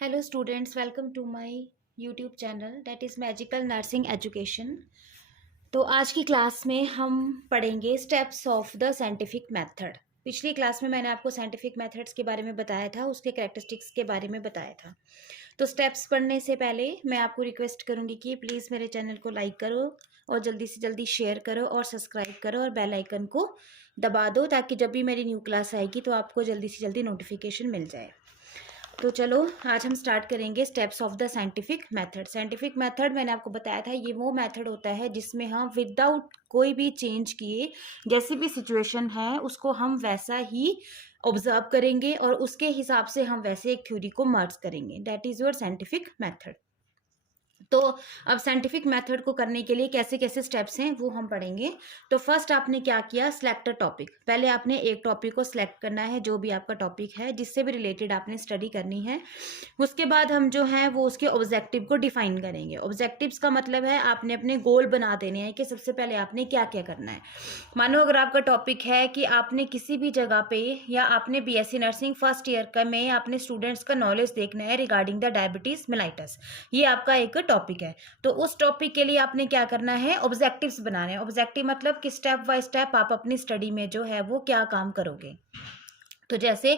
Hello students, welcome to my YouTube channel that is Magical Nursing Education। तो आज की class में हम पढ़ेंगे steps of the scientific method. पिछली क्लास में मैंने आपको साइंटिफिक मेथड्स के बारे में बताया था, उसके कैरेक्टरिस्टिक्स के बारे में बताया था। तो स्टेप्स पढ़ने से पहले मैं आपको रिक्वेस्ट करूंगी कि प्लीज़ मेरे चैनल को लाइक करो और जल्दी से जल्दी शेयर करो और सब्सक्राइब करो और बेल आइकन को दबा दो ताकि जब भी मेरी न्यू क्लास आएगी तो आपको जल्दी से जल्दी नोटिफिकेशन मिल जाए। तो चलो आज हम स्टार्ट करेंगे steps of the scientific method. Scientific method मैंने आपको बताया था, ये वो मेथड होता है जिसमें हम विदाउट कोई भी चेंज किए जैसी भी सिचुएशन है उसको हम वैसा ही ऑब्जर्व करेंगे और उसके हिसाब से हम वैसे एक थ्योरी को मर्ज करेंगे। That is your scientific method. तो अब साइंटिफिक मेथड को करने के लिए कैसे कैसे स्टेप्स हैं वो हम पढ़ेंगे। तो फर्स्ट आपने क्या किया, सिलेक्ट अ टॉपिक। पहले आपने एक टॉपिक को सिलेक्ट करना है, जो भी आपका टॉपिक है जिससे भी रिलेटेड आपने स्टडी करनी है। उसके बाद हम जो है वो उसके ऑब्जेक्टिव को डिफाइन करेंगे। ऑब्जेक्टिव्स का मतलब है आपने अपने गोल बना देने हैं कि सबसे पहले आपने क्या क्या करना है। मानो अगर आपका टॉपिक है कि आपने किसी भी जगह पे या आपने बीएससी नर्सिंग फर्स्ट ईयर का में अपने स्टूडेंट्स का नॉलेज देखना है रिगार्डिंग द डायबिटीज मेलाइटस, ये आपका एक टॉपिक है। तो उस टॉपिक के लिए आपने क्या करना है, ऑब्जेक्टिव्स बनाने हैं। ऑब्जेक्टिव मतलब कि स्टेप बाय स्टेप आप अपनी स्टडी में जो है वो क्या काम करोगे। तो जैसे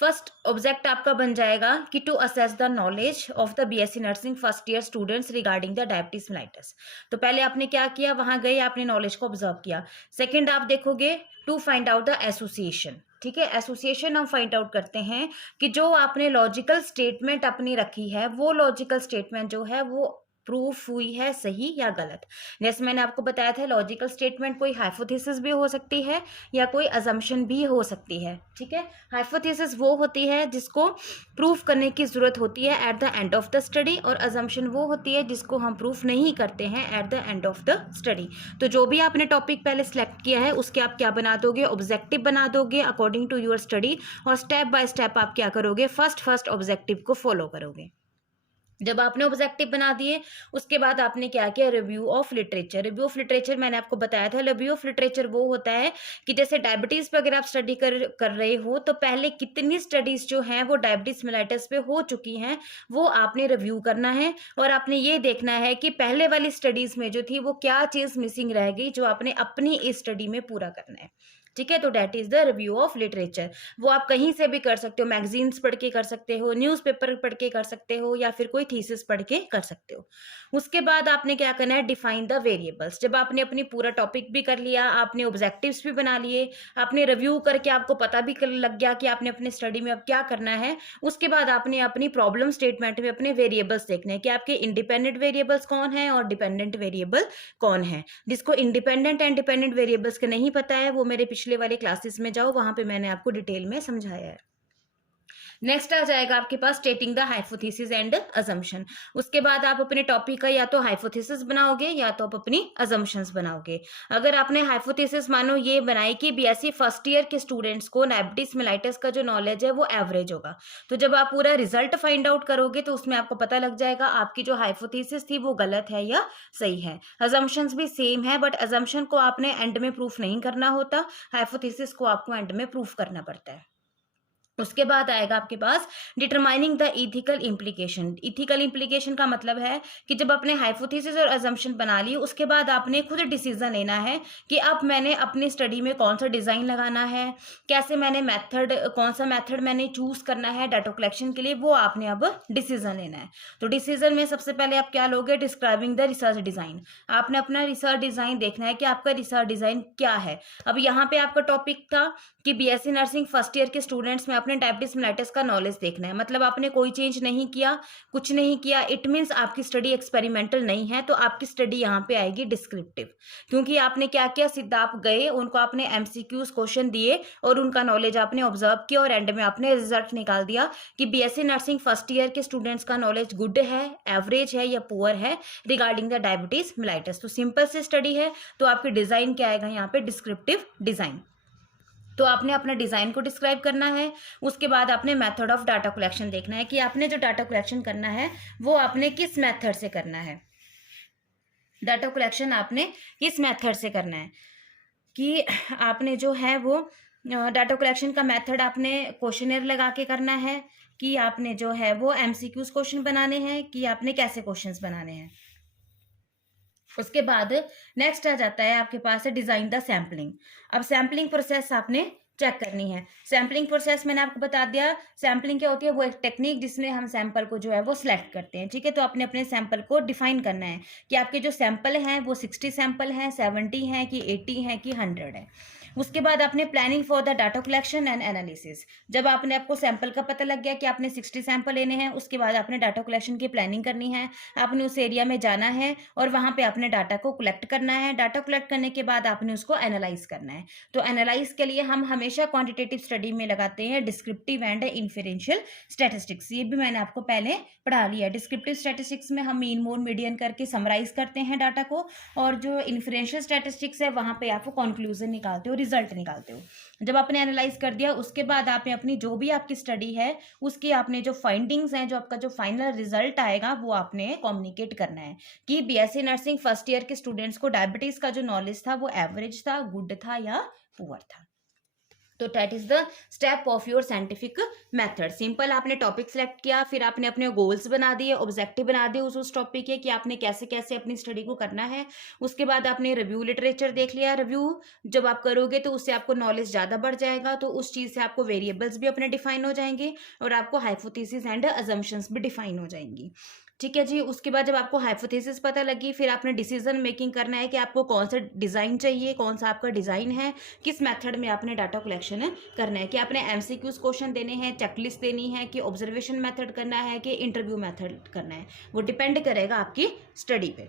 फर्स्ट ऑब्जेक्ट आपका बन जाएगा कि to assess the knowledge of the BSc nursing first year students regarding the diabetes mellitus. तो पहले आपने क्या किया, वहां गए, आपने नॉलेज को ऑब्जर्व किया। सेकंड आप देखोगे to find out the association. ठीक है, एसोसिएशन हम फाइंड आउट करते हैं कि जो आपने लॉजिकल स्टेटमेंट अपनी रखी है वो लॉजिकल स्टेटमेंट जो है वो प्रूफ हुई है सही या गलत। जैसे मैंने आपको बताया था, लॉजिकल स्टेटमेंट कोई हाइपोथेसिस भी हो सकती है या कोई अजम्पशन भी हो सकती है। ठीक है, हाइपोथेसिस वो होती है जिसको प्रूफ करने की जरूरत होती है at the end of the study, और अजम्पशन वो होती है जिसको हम प्रूफ नहीं करते हैं at the end of the study. तो जो भी आपने टॉपिक पहले सिलेक्ट किया है उसके आप क्या बना दोगे, ऑब्जेक्टिव बना दोगे अकॉर्डिंग टू योर स्टडी, और स्टेप बाय स्टेप आप क्या करोगे, फर्स्ट ऑब्जेक्टिव को फॉलो करोगे। जब आपने ऑब्जेक्टिव बना दिए उसके बाद आपने क्या किया, review of literature. Review of literature मैंने आपको बताया था, रिव्यू ऑफ लिटरेचर वो होता है कि जैसे डायबिटीज पे अगर आप स्टडी कर रहे हो तो पहले कितनी स्टडीज जो हैं वो डायबिटीज मेलाइटस पे हो चुकी हैं वो आपने रिव्यू करना है, और आपने ये देखना है कि पहले वाली स्टडीज में जो थी वो क्या चीज मिसिंग रह गई जो आपने अपनी इस स्टडी में पूरा करना है। ठीक है, तो that is the review of literature. वो आप कहीं से भी कर सकते हो, मैगजीन्स पढ़ के कर सकते हो, न्यूज़पेपर पढ़ के कर सकते हो, या फिर कोई थीसिस पढ़ के कर सकते हो। उसके बाद आपने क्या करना है, डिफाइन द वेरिएबल्स। जब आपने अपनी पूरा टॉपिक भी कर लिया, आपने ऑब्जेक्टिव्स भी बना लिए, आपने रिव्यू करके आपको पता भी लग गया कि आपने अपने स्टडी में अब क्या करना है, उसके बाद आपने अपनी प्रॉब्लम स्टेटमेंट में अपने वेरिएबल्स देखने हैं कि आपके इंडिपेंडेंट वेरिएबल्स कौन है और डिपेंडेंट वेरिएबल कौन है। जिसको इंडिपेंडेंट एंड डिपेंडेंट वेरिएबल्स के नहीं पता है वो मेरे पिछले वाले क्लासेस में जाओ, वहां पे मैंने आपको डिटेल में समझाया है। नेक्स्ट आ जाएगा आपके पास stating the hypothesis and assumption. उसके बाद आप अपने टॉपिक का या तो हाइपोथेसिस बनाओगे या तो आप अपनी अजम्पशंस बनाओगे। अगर आपने हाइपोथेसिस मानो ये बनाई कि बीएससी फर्स्ट ईयर के स्टूडेंट्स को डायबिटीज मेलाइटस का जो नॉलेज है वो एवरेज होगा, तो जब आप पूरा रिजल्ट फाइंड आउट करोगे तो उसमें आपको पता लग जाएगा आपकी जो हाइपोथेसिस थी वो गलत है या सही है। अजम्पशंस भी सेम है, बट अजम्पशन को आपने एंड में प्रूफ नहीं करना होता, हाइपोथेसिस को आपको एंड में प्रूफ करना पड़ता है। उसके बाद आएगा आपके पास determining the ethical implication. Ethical implication का मतलब है कि जब आपने हाइपोथेसिस और अजम्पशन बना ली उसके बाद आपने खुद डिसीजन लेना है कि अब मैंने अपनी स्टडी में कौन सा डिजाइन लगाना है, कैसे मैंने मेथड, कौन सा मेथड मैंने चूज करना है डाटा कलेक्शन के लिए, वो आपने अब डिसीजन लेना है। तो डिसीजन में सबसे पहले आप क्या लोगे, डिस्क्राइबिंग द रिसर्च डिजाइन। आपने अपना रिसर्च डिजाइन देखना है कि आपका रिसर्च डिजाइन क्या है। अब यहाँ पे आपका टॉपिक था कि बीएससी नर्सिंग फर्स्ट ईयर के स्टूडेंट्स में आपने डायबिटीज मेलाइटस का नॉलेज देखना है, मतलब आपने कोई चेंज नहीं किया, कुछ नहीं किया, इट मीन्स आपकी स्टडी एक्सपेरिमेंटल नहीं है, तो आपकी स्टडी यहाँ पे आएगी डिस्क्रिप्टिव। क्योंकि आपने क्या किया, सीधा आप गए, उनको आपने एमसीक्यूज क्वेश्चन दिए और उनका नॉलेज आपने ऑब्जर्व किया और एंड में आपने रिजल्ट निकाल दिया कि बीएससी नर्सिंग फर्स्ट ईयर के स्टूडेंट्स का नॉलेज गुड है, एवरेज है या पुअर है रिगार्डिंग द डायबिटीज मेलाइटस। तो सिंपल सी स्टडी है, तो आपकी डिजाइन क्या आएगा यहाँ पे, डिस्क्रिप्टिव डिजाइन। तो आपने अपना डिजाइन को डिस्क्राइब करना है। उसके बाद आपने मेथड ऑफ डाटा कलेक्शन देखना है कि आपने जो डाटा कलेक्शन करना है वो आपने किस मेथड से करना है। डाटा कलेक्शन आपने किस मेथड से करना है कि आपने जो है वो डाटा कलेक्शन का मेथड आपने क्वेश्चनर लगा के करना है, कि आपने जो है वो एमसीक्यूज क्वेश्चन बनाने हैं, कि आपने कैसे क्वेश्चंस बनाने हैं। उसके बाद नेक्स्ट आ जाता है आपके पास है डिजाइन द सैम्पलिंग। अब सैम्पलिंग प्रोसेस आपने चेक करनी है। सैम्पलिंग प्रोसेस मैंने आपको बता दिया। सैम्पलिंग क्या होती है, वो एक टेक्निक जिसमें हम सैंपल को जो है वो सिलेक्ट करते हैं, ठीक है। तो आपने अपने सैंपल को डिफाइन करना है कि आपके जो सैंपल हैं वो 60 सैंपल हैं, 70 हैं, कि 80 हैं, कि 100 है। उसके बाद आपने planning for the data collection and analysis. जब आपने आपको सैंपल का पता लग गया कि आपने 60 सैंपल लेने हैं, उसके बाद आपने डाटा कलेक्शन की प्लानिंग करनी है। आपने उस एरिया में जाना है और वहां पे आपने डाटा को कलेक्ट करना है। डाटा कलेक्ट करने के बाद आपने उसको एनालाइज करना है। तो एनालाइज के लिए हम हमेशा क्वांटिटेटिव स्टडी में लगाते हैं डिस्क्रिप्टिव एंड इन्फरेंशियल स्टैटिस्टिक्स। ये भी मैंने आपको पहले पढ़ा लिया। डिस्क्रिप्टिव स्टैटिस्टिक्स में हम मीन मोड मीडियन करके समराइज करते हैं डाटा को, और जो इन्फरेंशियल स्टैटिस्टिक्स है वहां पे आपको कंक्लूजन निकालते हो, रिजल्ट निकालते हो। जब आपने एनालाइज कर दिया, उसके बाद आपने अपनी जो भी आपकी स्टडी है उसकी आपने जो फाइंडिंग्स हैं, जो आपका जो फाइनल रिजल्ट आएगा वो आपने कम्युनिकेट करना है कि बीएससी नर्सिंग फर्स्ट ईयर के स्टूडेंट्स को डायबिटीज का जो नॉलेज था वो एवरेज था, गुड था या पुअर था। तो that is the step of your scientific method. Simple, आपने टॉपिक सेलेक्ट किया, फिर आपने अपने गोल्स बना दिए, ऑब्जेक्टिव बना दिए उस टॉपिक के कि आपने कैसे कैसे अपनी स्टडी को करना है। उसके बाद आपने रिव्यू लिटरेचर देख लिया। रिव्यू जब आप करोगे तो उससे आपको नॉलेज ज़्यादा बढ़ जाएगा, तो उस चीज़ से आपको वेरिएबल्स भी अपने डिफाइन हो जाएंगे और आपको हाइपोथेसिस एंड अजम्पशंस भी डिफाइन हो जाएंगी, ठीक है जी। उसके बाद जब आपको हाइपोथेसिस पता लगी, फिर आपने डिसीजन मेकिंग करना है कि आपको कौन सा डिज़ाइन चाहिए, कौन सा आपका डिज़ाइन है, किस मेथड में आपने डाटा कलेक्शन करना है, कि आपने एमसीक्यूज क्वेश्चन देने हैं, चेकलिस्ट देनी है, कि ऑब्जर्वेशन मेथड करना है, कि इंटरव्यू मेथड करना है। वो डिपेंड करेगा आपकी स्टडी पे।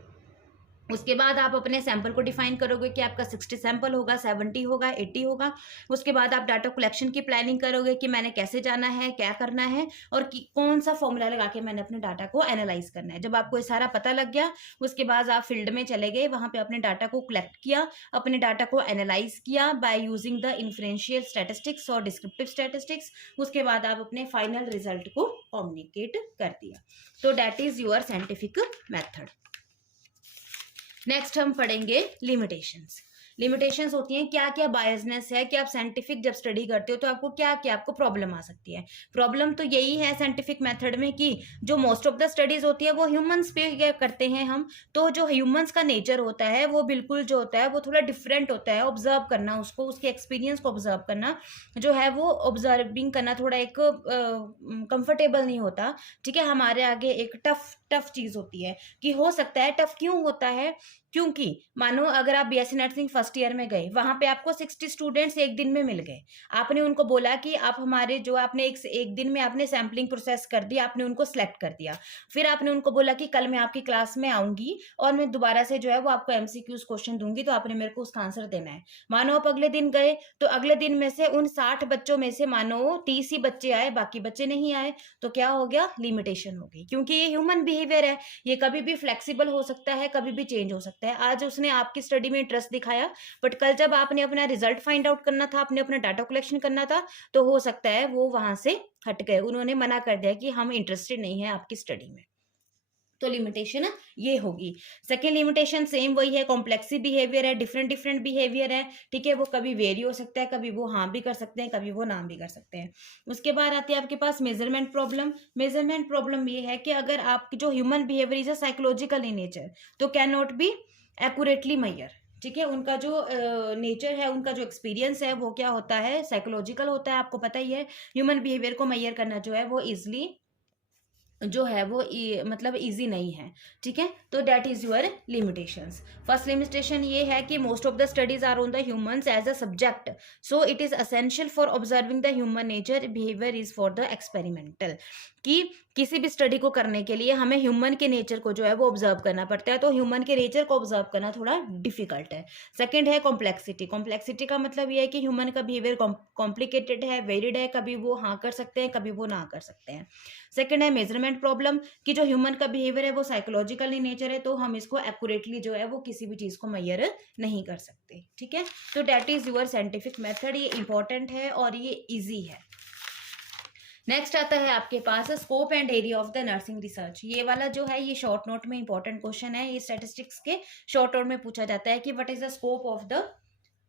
उसके बाद आप अपने सैंपल को डिफाइन करोगे कि आपका 60 सैंपल होगा, 70 होगा, 80 होगा। उसके बाद आप डाटा कलेक्शन की प्लानिंग करोगे कि मैंने कैसे जाना है, क्या करना है, और कौन सा फॉर्मूला लगा के मैंने अपने डाटा को एनालाइज करना है। जब आपको ये सारा पता लग गया, उसके बाद आप फील्ड में चले गए, वहां पे अपने डाटा को कलेक्ट किया, अपने डाटा को एनालाइज किया by using the inferential statistics और डिस्क्रिप्टिव स्टैटिस्टिक्स। उसके बाद आप अपने फाइनल रिजल्ट को कम्युनिकेट कर दिया। तो that is your scientific method. Next हम पढ़ेंगे लिमिटेशंस। लिमिटेशंस होती हैं क्या क्या बायसनेस है, कि आप साइंटिफिक जब स्टडी करते हो तो आपको क्या क्या आपको प्रॉब्लम आ सकती है। प्रॉब्लम तो यही है साइंटिफिक मेथड में कि जो मोस्ट ऑफ द स्टडीज होती है वो ह्यूमंस पे करते हैं हम, तो जो ह्यूमंस का नेचर होता है वो बिल्कुल जो होता है वो थोड़ा डिफरेंट होता है। ऑब्जर्व करना उसको, उसके एक्सपीरियंस को ऑब्जर्व करना जो है वो ऑब्जर्विंग करना थोड़ा एक कंफर्टेबल नहीं होता, ठीक है। हमारे आगे एक टफ चीज होती है, कि हो सकता है टफ क्यों होता है, क्योंकि मानो अगर आप बीएससी नर्सिंग फर्स्ट ईयर में गए, वहां पे आपको 60 स्टूडेंट्स एक दिन में मिल गए। आपने उनको बोला कि आप हमारे जो आपने एक दिन में आपने सैम्पलिंग प्रोसेस कर दी, आपने उनको सेलेक्ट कर दिया। फिर आपने उनको बोला कि कल मैं आपकी क्लास में आऊंगी और मैं दोबारा से जो है वो आपको एमसीक्यूज क्वेश्चन दूंगी, तो आपने मेरे को उसका आंसर देना है। मानो आप अगले दिन गए, तो अगले दिन में से उन 60 बच्चों में से मानो 30 ही बच्चे आए, बाकी बच्चे नहीं आए, तो क्या हो गया, लिमिटेशन हो गई। क्योंकि ये ह्यूमन बिहेवियर है, ये कभी भी फ्लेक्सिबल हो सकता है, कभी भी चेंज हो सकता है। आज उसने आपकी स्टडी में इंटरेस्ट दिखाया, बट कल जब आपने अपना रिजल्ट फाइंड आउट करना था, आपने अपना डाटा कलेक्शन करना था, तो हो सकता है वो वहां से हट गए, उन्होंने मना कर दिया कि हम इंटरेस्टेड नहीं है आपकी स्टडी में। तो लिमिटेशन ये होगी। सेकेंड लिमिटेशन सेम वही है, कॉम्प्लेक्सी बिहेवियर है, डिफरेंट बिहेवियर है, ठीक है। वो कभी वेरी हो सकता है, कभी वो हाँ भी कर सकते हैं, कभी वो ना भी कर सकते हैं। उसके बाद आती है आपके पास मेजरमेंट प्रॉब्लम। मेजरमेंट प्रॉब्लम ये है कि अगर आपकी जो human behaviour is a psychological in nature, तो can not be accurately Maihar, ठीक है। उनका जो नेचर है, उनका जो एक्सपीरियंस है वो क्या होता है, साइकोलॉजिकल होता है। आपको पता ही है, ह्यूमन बिहेवियर को मैयर करना जो है वो इजिली जो है वो मतलब इजी नहीं है, ठीक है। तो that is your limitations. First limitation ये है कि most of the studies are on the humans as a subject, so it is essential for observing the human nature, behaviour is for the experimental. कि किसी भी study को करने के लिए हमें ह्यूमन के नेचर को जो है वो ऑब्जर्व करना पड़ता है, तो ह्यूमन के नेचर को ऑब्जर्व करना थोड़ा डिफिकल्ट है। सेकंड है कॉम्प्लेक्सिटी। कॉम्प्लेक्सिटी का मतलब ये है कि ह्यूमन का बिहेवियर कॉम्प्लिकेटेड है, वेरिड है, कभी वो हाँ कर सकते हैं, कभी वो ना कर सकते हैं। सेकंड है मेजरमेंट प्रॉब्लम, कि जो ह्यूमन का बिहेवियर है वो साइकोलॉजिकल इन नेचर है, तो हम इसको एक्यूरेटली जो है वो किसी भी चीज को मैयर नहीं कर सकते, ठीक है। तो that is your scientific method. ये इंपॉर्टेंट है और ये इजी है। नेक्स्ट आता है आपके पास scope and area of the nursing research. ये वाला जो है ये शॉर्ट नोट में इंपॉर्टेंट क्वेश्चन है, ये स्टैटिस्टिक्स के शॉर्ट नोट में पूछा जाता है कि what is the scope of the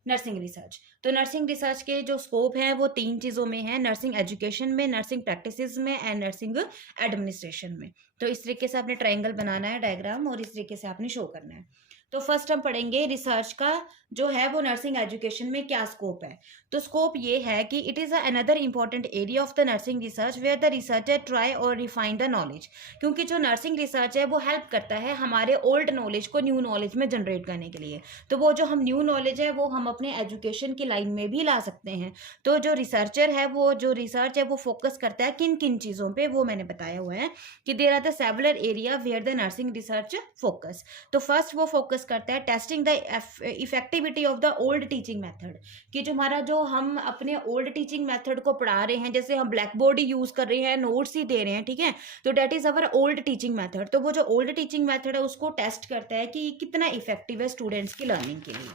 nursing research. तो नर्सिंग रिसर्च के जो स्कोप हैं वो 3 चीज़ों में है, नर्सिंग एजुकेशन में, नर्सिंग प्रैक्टिसेस में एंड नर्सिंग एडमिनिस्ट्रेशन में। तो इस तरीके से आपने ट्रायंगल बनाना है डायग्राम और इस तरीके से आपने शो करना है। तो फर्स्ट हम पढ़ेंगे रिसर्च का जो है वो नर्सिंग एजुकेशन में क्या स्कोप है। तो स्कोप ये है कि it is another important area of the nursing research where the researcher try और रिफाइन द नॉलेज। क्योंकि जो नर्सिंग रिसर्च है वो हेल्प करता है हमारे ओल्ड नॉलेज को न्यू नॉलेज में जनरेट करने के लिए। तो वो जो हम न्यू नॉलेज है वो हम अपने एजुकेशन की लाइन में भी ला सकते हैं। तो जो रिसर्चर है वो जो रिसर्च है वो फोकस करता है किन किन चीज़ों पे, वो मैंने बताया हुआ है कि there are the several area where the nursing research focus. तो फर्स्ट वो फोकस करता है testing the effectivity of the old teaching method, कि जो हमारा जो हम अपने ओल्ड टीचिंग मेथड को पढ़ा रहे हैं, जैसे हम ब्लैक बोर्ड ही यूज कर रहे हैं, नोट्स ही दे रहे हैं, ठीक है, तो that is our old teaching method. तो वो जो ओल्ड टीचिंग मेथड है उसको टेस्ट करता है कि कितना इफेक्टिव है स्टूडेंट्स की लर्निंग के लिए,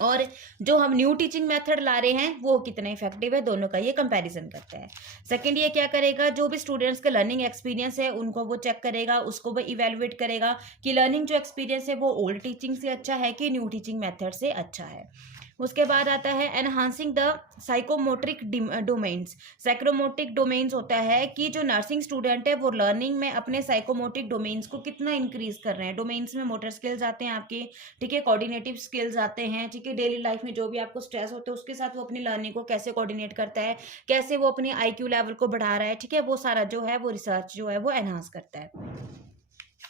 और जो हम न्यू टीचिंग मेथड ला रहे हैं वो कितना इफेक्टिव है, दोनों का ये कंपैरिजन करता है। सेकंड ये क्या करेगा, जो भी स्टूडेंट्स का लर्निंग एक्सपीरियंस है उनको वो चेक करेगा, उसको वो इवेलुएट करेगा कि लर्निंग जो एक्सपीरियंस है वो ओल्ड टीचिंग से अच्छा है कि न्यू टीचिंग मेथड से अच्छा है। उसके बाद आता है एनहांसिंग द साइकोमोट्रिक डोमेन्स। साइकोमोट्रिक डोमेन्स होता है कि जो नर्सिंग स्टूडेंट है वो लर्निंग में अपने साइकोमोट्रिक डोमेन्स को कितना इंक्रीज कर रहे हैं। डोमेन्स में मोटर स्किल्स आते हैं आपके, ठीक है, कोऑर्डिनेटिव स्किल्स आते हैं, ठीक है, डेली लाइफ में जो भी आपको स्ट्रेस होता है उसके साथ वो अपनी लर्निंग को कैसे कोऑर्डिनेट करता है, कैसे वो अपने IQ लेवल को बढ़ा रहा है, ठीक है, वो सारा जो है वो रिसर्च जो है वो एनहांस करता है।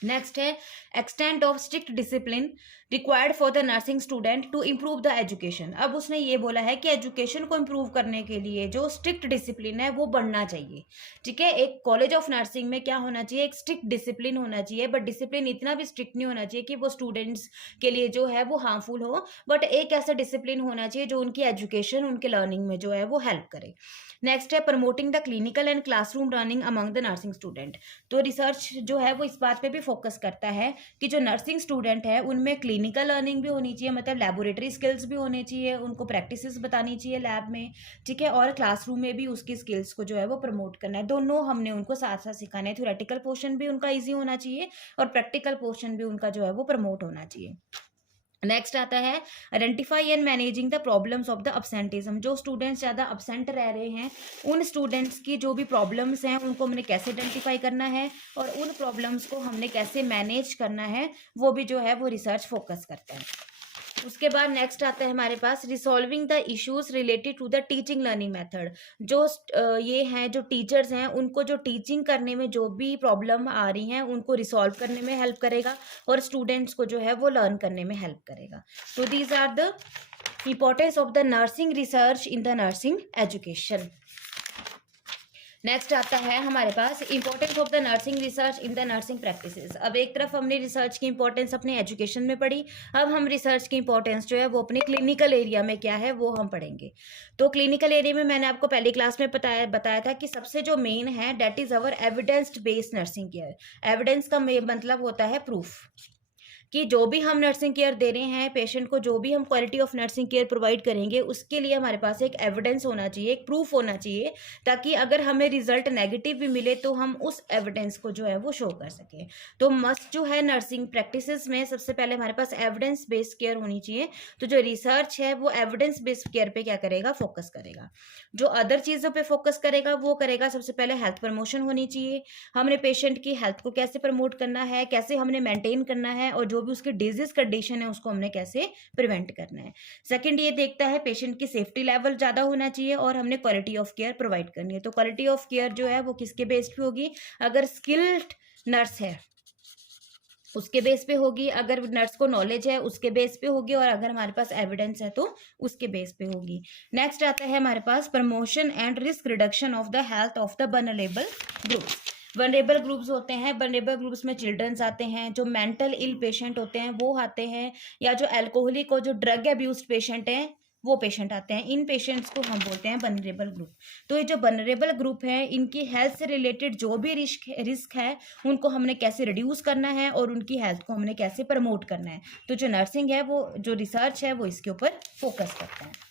नेक्स्ट है extent of strict discipline required for the nursing student to improve the education. अब उसने ये बोला है कि एजुकेशन को इम्प्रूव करने के लिए जो स्ट्रिक्ट डिसिप्लिन है वो बढ़ना चाहिए, ठीक है। एक कॉलेज ऑफ नर्सिंग में क्या होना चाहिए, एक स्ट्रिक्ट डिसिप्लिन होना चाहिए, बट डिसिप्लिन इतना भी स्ट्रिक्ट नहीं होना चाहिए कि वो स्टूडेंट्स के लिए जो है वो हार्मफुल हो, बट एक ऐसा डिसिप्लिन होना चाहिए जो उनकी एजुकेशन, उनके लर्निंग में जो है वो हेल्प करे। नेक्स्ट है promoting the clinical and classroom learning among the nursing student. तो रिसर्च जो है वो इस बात पे भी फोकस करता है कि जो नर्सिंग स्टूडेंट है उनमें क्लिनिकल लर्निंग भी होनी चाहिए, मतलब लेबोरेटरी स्किल्स भी होने चाहिए, उनको प्रैक्टिसेस बतानी चाहिए लैब में, ठीक है, और क्लासरूम में भी उसकी स्किल्स को जो है वो प्रमोट करना है। दोनों हमने उनको साथ साथ सिखाना है, थ्योरेटिकल पोर्शन भी उनका ईजी होना चाहिए और प्रैक्टिकल पोर्शन भी उनका जो है वो प्रमोट होना चाहिए। नेक्स्ट आता है identify and managing the problems of the absenteeism. जो स्टूडेंट्स ज़्यादा अब्सेंट रह रहे हैं उन स्टूडेंट्स की जो भी प्रॉब्लम्स हैं उनको हमने कैसे आइडेंटिफाई करना है और उन प्रॉब्लम्स को हमने कैसे मैनेज करना है, वो भी जो है वो रिसर्च फोकस करता है। उसके बाद नेक्स्ट आता है हमारे पास resolving the issues related to the teaching learning method. जो ये हैं जो टीचर्स हैं उनको जो टीचिंग करने में जो भी प्रॉब्लम आ रही हैं उनको रिसॉल्व करने में हेल्प करेगा और स्टूडेंट्स को जो है वो लर्न करने में हेल्प करेगा। तो these are the importance of the nursing research in the nursing education. Next आता है हमारे पास importance of the nursing research in the nursing practices. अब एक तरफ हमने रिसर्च की इंपॉर्टेंस अपने एजुकेशन में पढ़ी, अब हम रिसर्च की इंपॉर्टेंस जो है वो अपने क्लिनिकल एरिया में क्या है वो हम पढ़ेंगे। तो क्लिनिकल एरिया में मैंने आपको पहली क्लास में बताया था कि सबसे जो मेन है that is our evidence based nursing care. Evidence का मतलब होता है प्रूफ, कि जो भी हम नर्सिंग केयर दे रहे हैं पेशेंट को, जो भी हम quality of nursing care provide करेंगे उसके लिए हमारे पास एक एविडेंस होना चाहिए, एक प्रूफ होना चाहिए, ताकि अगर हमें रिजल्ट नेगेटिव भी मिले तो हम उस एविडेंस को जो है वो शो कर सकें। तो मस्ट जो है नर्सिंग प्रैक्टिसेस में सबसे पहले हमारे पास एविडेंस बेस्ड केयर होनी चाहिए। तो जो रिसर्च है वो एविडेंस बेस्ड केयर पे क्या करेगा, फोकस करेगा। जो अदर चीज़ों पे फोकस करेगा वो करेगा सबसे पहले हेल्थ प्रमोशन होनी चाहिए, हमने पेशेंट की हेल्थ को कैसे प्रमोट करना है, कैसे हमने मेंटेन करना है, और जो भी उसकी डिजीज कंडीशन है उसको हमने कैसे प्रिवेंट करना है। सेकंड ये देखता है पेशेंट की सेफ्टी लेवल ज़्यादा होना चाहिए और हमने क्वालिटी ऑफ केयर प्रोवाइड करनी है। तो क्वालिटी ऑफ केयर जो है वो किसके बेस्ड पे होगी, अगर स्किल्ड नर्स है उसके बेस पे होगी, अगर नर्स को नॉलेज है उसके बेस पे होगी, और अगर हमारे पास एविडेंस है तो उसके बेस पे होगी। नेक्स्ट आता है हमारे पास promotion and risk reduction of the health of the vulnerable groups. Vulnerable groups होते हैं, वल्नरेबल ग्रुप्स में चिल्ड्रंस आते हैं, जो मेंटल इल पेशेंट होते हैं वो आते हैं, या जो अल्कोहलिक और जो ड्रग अब्यूज पेशेंट हैं वो पेशेंट आते हैं। इन पेशेंट्स को हम बोलते हैं वल्नरेबल ग्रुप। तो ये जो वल्नरेबल ग्रुप है इनकी हेल्थ से रिलेटेड जो भी रिस्क है उनको हमने कैसे रिड्यूस करना है और उनकी हेल्थ को हमने कैसे प्रमोट करना है। तो जो नर्सिंग है वो जो रिसर्च है वो इसके ऊपर फोकस करता है।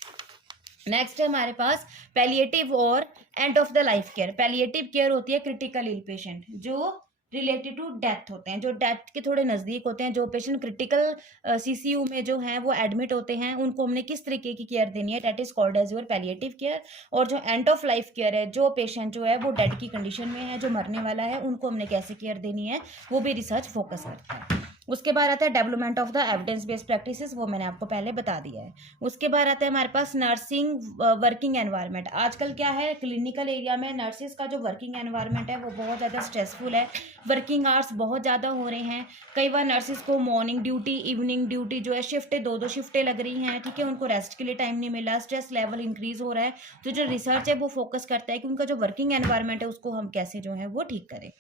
नेक्स्ट है हमारे पास पैलिएटिव और end of the life care. Palliative care होती है क्रिटिकल इल पेशेंट, जो रिलेटेड टू डेथ होते हैं, जो डेथ के थोड़े नज़दीक होते हैं, जो पेशेंट क्रिटिकल सीसीयू में जो हैं वो एडमिट होते हैं, उनको हमने किस तरीके की केयर देनी है, that is called as your palliative care. और जो एंड ऑफ लाइफ केयर है, जो पेशेंट जो है वो डेड की कंडीशन में है, जो मरने वाला है, उनको हमने कैसे केयर देनी है, वो भी रिसर्च फोकस करता है। उसके बाद आता है development of the evidence based practices, वो मैंने आपको पहले बता दिया है। उसके बाद आता है हमारे पास नर्सिंग वर्किंग एनवायरनमेंट। आजकल क्या है, क्लिनिकल एरिया में नर्सिस का जो वर्किंग एनवायरनमेंट है वो बहुत ज़्यादा स्ट्रेसफुल है, वर्किंग आवर्स बहुत ज़्यादा हो रहे हैं। कई बार नर्सिस को मॉर्निंग ड्यूटी, इवनिंग ड्यूटी जो है, शिफ्टें 2-2 शिफ्टें लग रही हैं, ठीक है, उनको रेस्ट के लिए टाइम नहीं मिला, स्ट्रेस लेवल इंक्रीज हो रहा है। तो जो रिसर्च है वो फोकस करता है कि उनका जो वर्किंग एनवायरनमेंट है उसको हम कैसे जो है वो ठीक करें।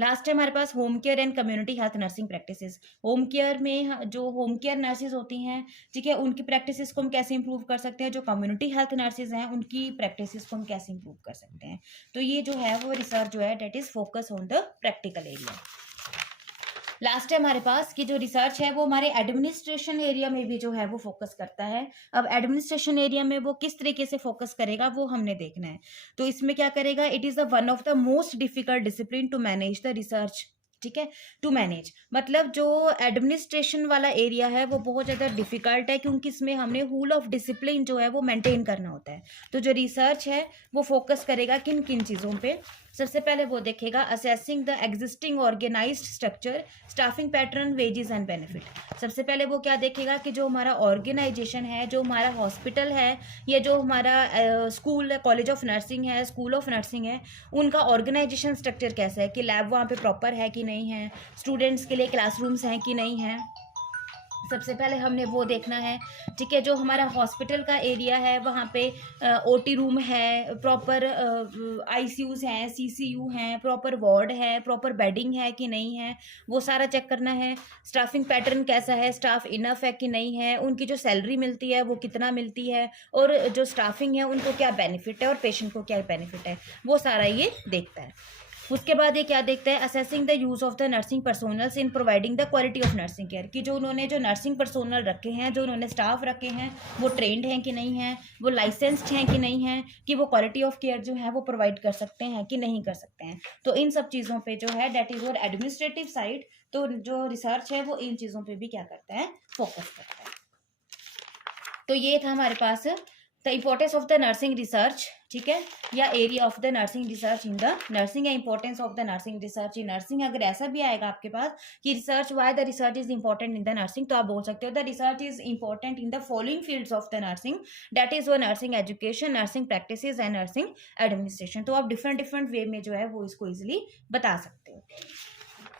लास्ट है हमारे पास home care and community health nursing practices. Home care में जो होम केयर नर्सिस होती हैं, ठीक है, उनकी प्रैक्टिसेस को हम कैसे इंप्रूव कर सकते हैं, जो कम्युनिटी हेल्थ नर्सिस हैं उनकी प्रैक्टिसेस को हम कैसे इंप्रूव कर सकते हैं। तो ये जो है वो रिसर्च जो है that is focus on the practical area. Last है हमारे पास कि जो रिसर्च है वो हमारे एडमिनिस्ट्रेशन एरिया में भी जो है वो फोकस करता है। अब एडमिनिस्ट्रेशन एरिया में वो किस तरीके से फोकस करेगा वो हमने देखना है। तो इसमें क्या करेगा, it is the one of the most difficult discipline to manage the research, ठीक है, टू मैनेज। मतलब जो एडमिनिस्ट्रेशन वाला एरिया है वो बहुत ज़्यादा डिफिकल्ट है, क्योंकि इसमें हमने रूल ऑफ डिसिप्लिन जो है वो मेंटेन करना होता है। तो जो रिसर्च है वो फोकस करेगा किन किन चीज़ों पे। सबसे पहले वो देखेगा assessing the existing organised structure, staffing pattern, wages and benefit. सबसे पहले वो क्या देखेगा कि जो हमारा ऑर्गेनाइजेशन है, जो हमारा हॉस्पिटल है, या जो हमारा स्कूल, कॉलेज ऑफ नर्सिंग है, स्कूल ऑफ नर्सिंग है, उनका ऑर्गेनाइजेशन स्ट्रक्चर कैसा है, कि लैब वहाँ पे प्रॉपर है कि नहीं है, स्टूडेंट्स के लिए क्लासरूम्स हैं कि नहीं है। सबसे पहले हमने वो देखना है, ठीक है। जो हमारा हॉस्पिटल का एरिया है वहाँ पे ओटी रूम है, प्रॉपर आईसीयूज हैं, सीसीयू हैं, प्रॉपर वार्ड है, प्रॉपर बेडिंग है कि नहीं है, वो सारा चेक करना है। स्टाफिंग पैटर्न कैसा है, स्टाफ इनफ है कि नहीं है, उनकी जो सैलरी मिलती है वो कितना मिलती है, और जो स्टाफिंग है उनको क्या बेनिफिट है और पेशेंट को क्या बेनिफिट है, वो सारा ये देखता है। उसके बाद ये क्या देखता है, assessing the use of the nursing personnels in providing the quality of nursing care, कि जो उन्होंने जो नर्सिंग पर्सोनल रखे हैं, जो उन्होंने स्टाफ रखे हैं, वो ट्रेंड हैं कि नहीं है, वो लाइसेंस्ड हैं कि नहीं है, कि वो क्वालिटी ऑफ केयर जो है वो प्रोवाइड कर सकते हैं कि नहीं कर सकते हैं। तो इन सब चीज़ों पे जो है डेट इज और एडमिनिस्ट्रेटिव साइड, तो जो रिसर्च है वो इन चीज़ों पर भी क्या करता है, फोकस करता है। तो ये था हमारे पास the importance of the nursing research, ठीक है, या area of the nursing research in the nursing, या importance of the nursing research in nursing. अगर ऐसा भी आएगा आपके पास कि research, why the research is important in the nursing, तो आप बोल सकते हो the research is important in the following fields of the nursing, that is वो nursing education, nursing practices and nursing administration. तो आप डिफरेंट डिफरेंट वे में जो है वो इसको इजिली बता सकते हो।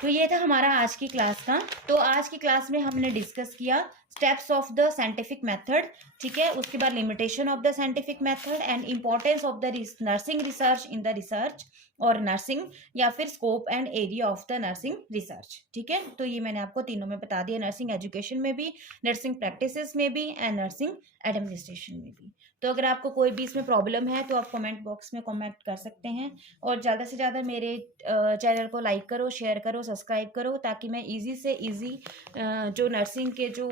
तो ये था हमारा आज की क्लास का। तो आज की क्लास में हमने डिस्कस किया steps of the scientific method, ठीक है, उसके बाद limitation of the scientific method and importance of the nursing research in the research और नर्सिंग, या फिर scope and area of the nursing research, ठीक है। तो ये मैंने आपको तीनों में बता दिया, नर्सिंग एजुकेशन में भी, नर्सिंग प्रैक्टिसेस में भी एंड नर्सिंग एडमिनिस्ट्रेशन में भी। तो अगर आपको कोई भी इसमें प्रॉब्लम है तो आप कमेंट बॉक्स में कमेंट कर सकते हैं, और ज़्यादा से ज़्यादा मेरे चैनल को लाइक करो, शेयर करो, सब्सक्राइब करो, ताकि मैं इजी से इजी जो नर्सिंग के जो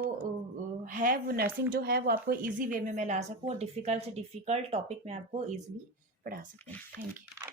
है वो नर्सिंग जो है वो आपको इजी वे में मैं ला सकूँ, और डिफ़िकल्ट से डिफ़िकल्ट टॉपिक में आपको ईजिली पढ़ा सकूँ। Thank you.